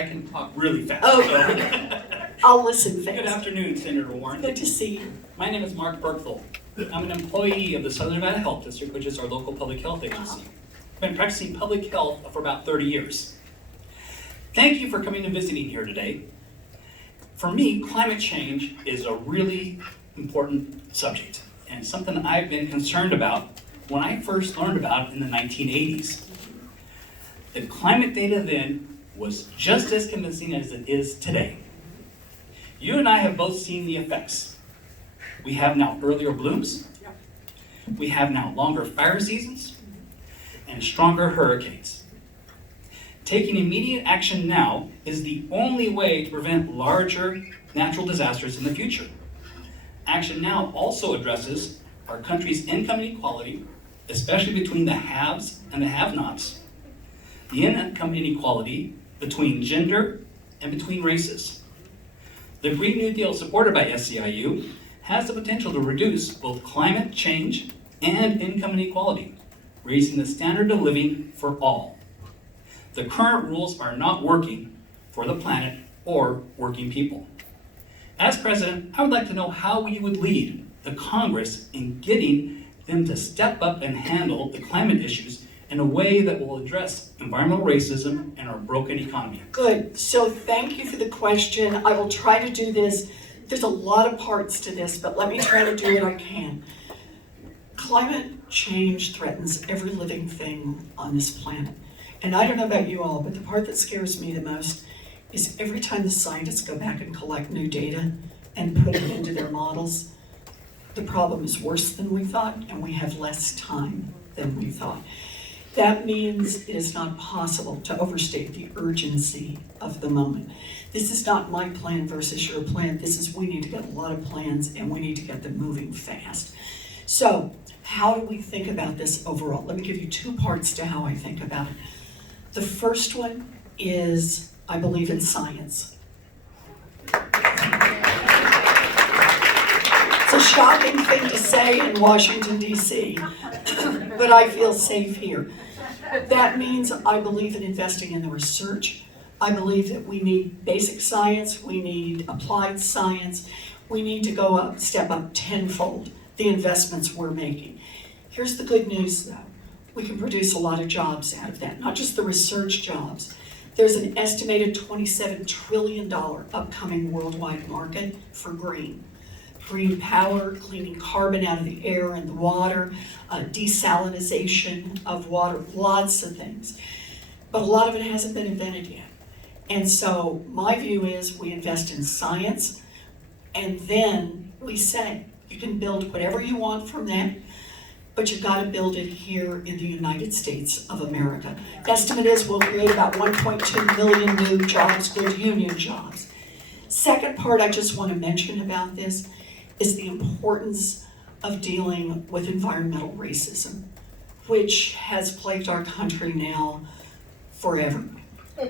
I can talk really fast. Oh, So. I'll listen fast. Good afternoon, Senator Warren. Good to see you. My name is Mark Berkthal. I'm an employee of the Southern Nevada Health District, which is our local public health agency. I've been practicing public health for about 30 years. Thank you for coming and visiting here today. For me, climate change is a really important subject and something I've been concerned about when I first learned about it in the 1980s. The climate data then was just as convincing as it is today. You and I have both seen the effects. We have now earlier blooms, we have now longer fire seasons, and stronger hurricanes. Taking immediate action now is the only way to prevent larger natural disasters in the future. Action now also addresses our country's income inequality, especially between the haves and the have-nots, the income inequality between gender and between races. The Green New Deal supported by SEIU has the potential to reduce both climate change and income inequality, raising the standard of living for all. The current rules are not working for the planet or working people. As president, I would like to know how we would lead the Congress in getting them to step up and handle the climate issues in a way that will address environmental racism and our broken economy. Good. So thank you for the question. I will try to do this. There's a lot of parts to this, but let me try to do what I can. Climate change threatens every living thing on this planet. And I don't know about you all, but the part that scares me the most is every time the scientists go back and collect new data and put it into their models, the problem is worse than we thought, and we have less time than we thought. That means it is not possible to overstate the urgency of the moment. This is not my plan versus your plan. This is, we need to get a lot of plans and we need to get them moving fast. So, how do we think about this overall? Let me give you two parts to how I think about it. The first one is, I believe in science. It's a shocking thing to say in Washington, D.C., but I feel safe here. That means I believe in investing in the research. I believe that we need basic science, we need applied science, we need to go up, step up tenfold the investments we're making. Here's the good news though. We can produce a lot of jobs out of that, not just the research jobs. There's an estimated $27 trillion upcoming worldwide market for green. Green power, cleaning carbon out of the air and the water, desalinization of water, lots of things. But a lot of it hasn't been invented yet. And so my view is we invest in science and then we say, you can build whatever you want from that, but you've got to build it here in the United States of America. Estimate is we'll create about 1.2 million new jobs, good union jobs. Second part I just want to mention about this is the importance of dealing with environmental racism, which has plagued our country now forever.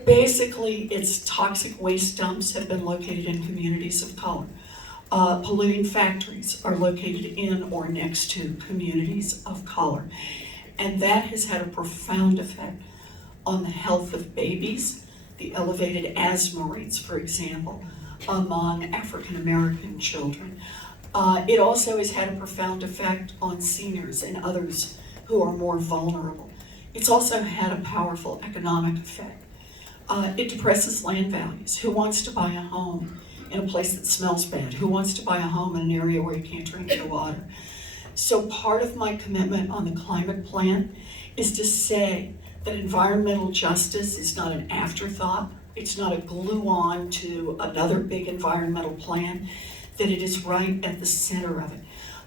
Basically, its toxic waste dumps have been located in communities of color. Polluting factories are located in or next to communities of color. And that has had a profound effect on the health of babies, the elevated asthma rates, for example, among African American children. It also has had a profound effect on seniors and others who are more vulnerable. It's also had a powerful economic effect. It depresses land values. Who wants to buy a home in a place that smells bad? Who wants to buy a home in an area where you can't drink the water? So part of my commitment on the climate plan is to say that environmental justice is not an afterthought. It's not a glue-on to another big environmental plan, that it is right at the center of it.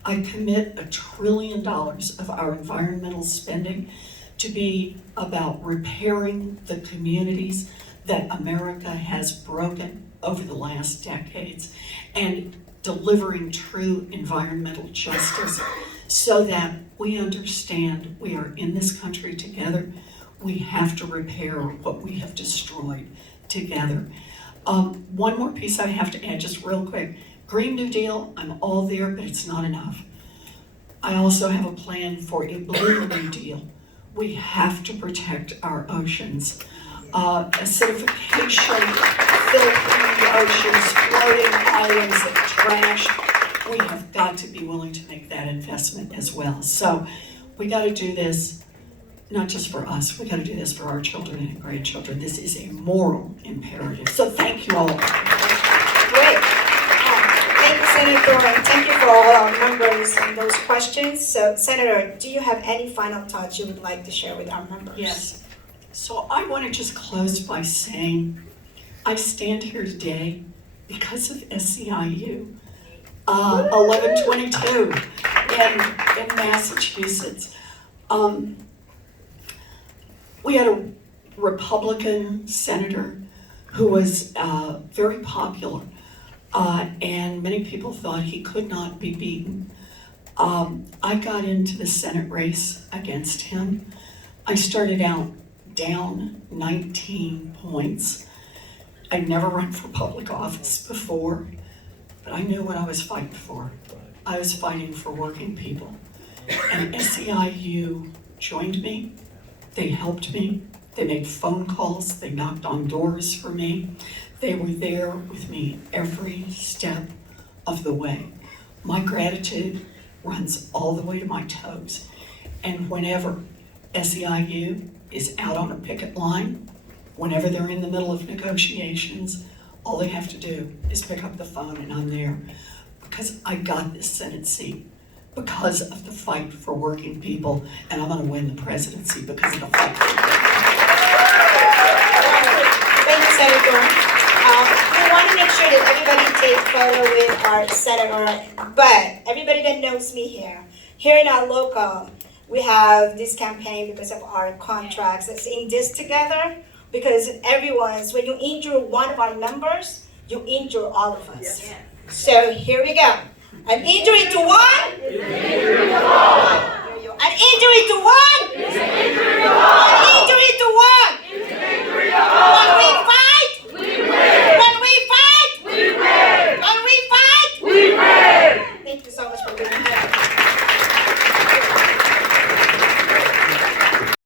I commit $1 trillion of our environmental spending to be about repairing the communities that America has broken over the last decades and delivering true environmental justice so that we understand we are in this country together. We have to repair what we have destroyed together. One more piece I have to add just real quick. Green New Deal, I'm all there, but it's not enough. I also have a plan for a Blue New Deal. We have to protect our oceans. acidification, filtering the oceans, floating islands of trash. We have got to be willing to make that investment as well. So we got to do this, not just for us, we got to do this for our children and grandchildren. This is a moral imperative. So thank you all. Great. Thank you, Senator, and thank you for all our members and those questions. So, Senator, do you have any final thoughts you would like to share with our members? Yes. So I want to just close by saying I stand here today because of SEIU 1122 in Massachusetts. We had a Republican senator who was very popular, and many people thought he could not be beaten. I got into the Senate race against him. I started out down 19 points. I'd never run for public office before, but I knew what I was fighting for. I was fighting for working people. And SEIU joined me. They helped me. They made phone calls. They knocked on doors for me. They were there with me every step of the way. My gratitude runs all the way to my toes. And whenever SEIU is out on a picket line, whenever they're in the middle of negotiations, all they have to do is pick up the phone and I'm there. Because I got this Senate seat because of the fight for working people, and I'm gonna win the presidency because of the fight. Thank you, Senator. We want to make sure that everybody takes photo with our senator, but everybody that knows me here in our local, we have this campaign because of our contracts. Let's in this together, because when you injure one of our members, you injure all of us. So here we go. An injury to one